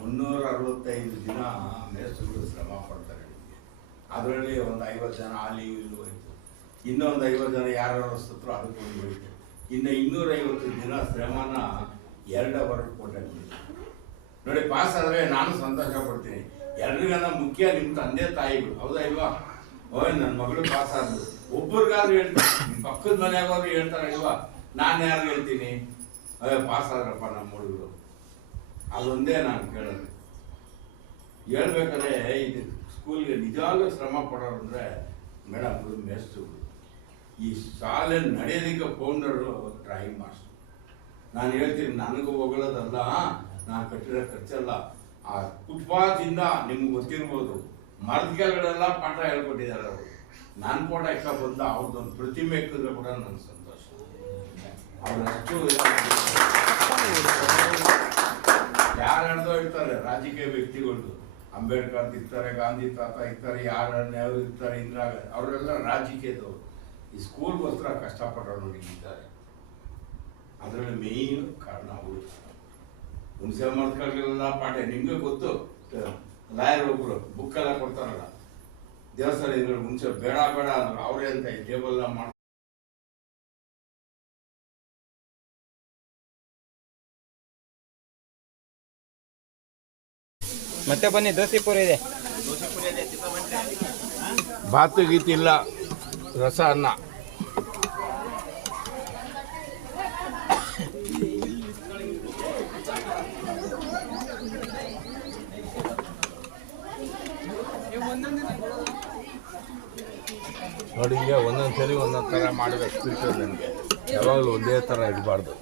365 ದಿನ ಮೇಸ್ಟ್ರುಗಳು ಶ್ರಮ ಪಡ್ತಾರೆ. ಅದರಲ್ಲಿ ಒಂದು 50 ಜನ ಅಲ್ಲಿ ಇಲ್ಲಿ ಹೋಯ್ತು, ಇನ್ನೊಂದು 50 ಜನ ಯಾರು ಸತ್ರು ಅದಕ್ಕೆ ಒಂದು ಹೋಯ್ತು, ಇನ್ನು 250 ದಿನ ಶ್ರಮನ 2 ಅವರ್ ಕೊಟ್ಟು ನೋಡಿ. ಪಾಸ್ ಆದರೆ ನಾನು ಸಂತೋಷ ಪಡ್ತೀನಿ. ಎಲ್ರಿಗನ್ನ ಮುಖ್ಯ ನಿಮ್ಮ ತಂದೆ ತಾಯಿಗಳು, ಹೌದಾ ಇಲ್ವಾ? ಓಯ್ ನನ್ನ ಮಗಳು ಪಾಸ್ ಆದ್ರು ಒಬ್ಬರಿಗಾದ್ರು ಹೇಳ್ತಾರೆ, ನಿಮ್ಮ ಪಕ್ಕದ ಮನೆಯಾಗವ್ರು ಹೇಳ್ತಾರೆ ಇಲ್ವಾ? ನಾನು ಯಾರು ಹೇಳ್ತೀನಿ ಪಾಸ್ ಆದ್ರಪ್ಪ ನಮ್ಮ ಹುಡುಗರು? ಅದೊಂದೇ ನಾನು ಕೇಳೋದು. ಹೇಳ್ಬೇಕಾದ್ರೆ ಇದು ಸ್ಕೂಲ್ಗೆ ನಿಜವಾಗ್ಲೂ ಶ್ರಮ ಪಡೋರು ಅಂದರೆ ಮೇಡಮ್ ಮೇಸ್ಟ್ರುಗಳು. ಈ ಶಾಲೆ ನಡೆಯೋದಕ್ಕೆ ಫೌಂಡರು ಡ್ರಾಯಿಂಗ್ ಮಾಸ್ಟರ್. ನಾನು ಹೇಳ್ತೀನಿ, ನನಗೂ ಹೋಗೋದಲ್ಲ, ನಾನು ಕಟ್ಟಿರೋ ಖರ್ಚಲ್ಲ. ಆ ಫುಟ್ಪಾತಿಂದ ನಿಮ್ಗೆ ಗೊತ್ತಿರ್ಬೋದು, ಮರದ ಕೆಳಗಡೆಲ್ಲ ಪಾಠ ಹೇಳ್ಕೊಟ್ಟಿದ್ದಾರೆ ಅವರು. ನಾನು ಫೋಟೋ ಇಕ್ಕ ಬಂದ ಅವ್ರದ್ದೊಂದು ಪ್ರತಿಮೆ ಇಕ್ಕಿದ್ರೆ ಕೂಡ ನನಗೆ ಸಂತೋಷ. ಅವರಷ್ಟು ಯಾರು ನಡೆದೋ ಇರ್ತಾರೆ ರಾಜಕೀಯ ವ್ಯಕ್ತಿಗಳು, ಅಂಬೇಡ್ಕರ್ ಇರ್ತಾರೆ, ಗಾಂಧಿ ತಾತ ಇರ್ತಾರೆ, ಯಾರು ನೆಹರು ಇರ್ತಾರೆ, ಇಂದಿರಾ ಗಾಂಧಿ, ಅವರೆಲ್ಲ ರಾಜಕೀಯದವರು. ಈ ಸ್ಕೂಲ್ಗೋಸ್ಕರ ಕಷ್ಟಪಡೋರು ಇದ್ದಾರೆ. ಅದರಲ್ಲಿ ಮೇಯ್ನ್ ಕಾರಣ ಅವರು. ಹುಣಸೆ ಮರ್ಕಲ್ಗೆಲ್ಲ ಪಾಠ ನಿಮ್ಗೆ ಗೊತ್ತು. ಲಾಯರ್ ಒಬ್ರು ಬುಕ್ಕೆಲ್ಲ ಕೊಡ್ತಾರಲ್ಲ, ದೇವಸ್ಥಾನ ಇದ್ರೆ ಹುಣಸೆ ಬೇಡ ಬೇಡ ಅಂದ್ರೆ ಅವರೇ ಅಂತ ಈ ಟೇಬಲ್ ಮಾಡಿ ಮತ್ತೆ ಬನ್ನಿ. ದೋಸೆ ಪೂರಿ ಇದೆ, ಬಾತು ಗೀತಿಲ್ಲ, ರಸ ಅನ್ನ. ನೋಡಿ, ಹಿಂಗೆ ಒಂದೊಂದು ಸರಿ ಒಂದೊಂದು ಥರ ಮಾಡಬೇಕು. ನನಗೆ ಯಾವಾಗಲೂ ಒಂದೇ ಥರ ಇರಬಾರ್ದು.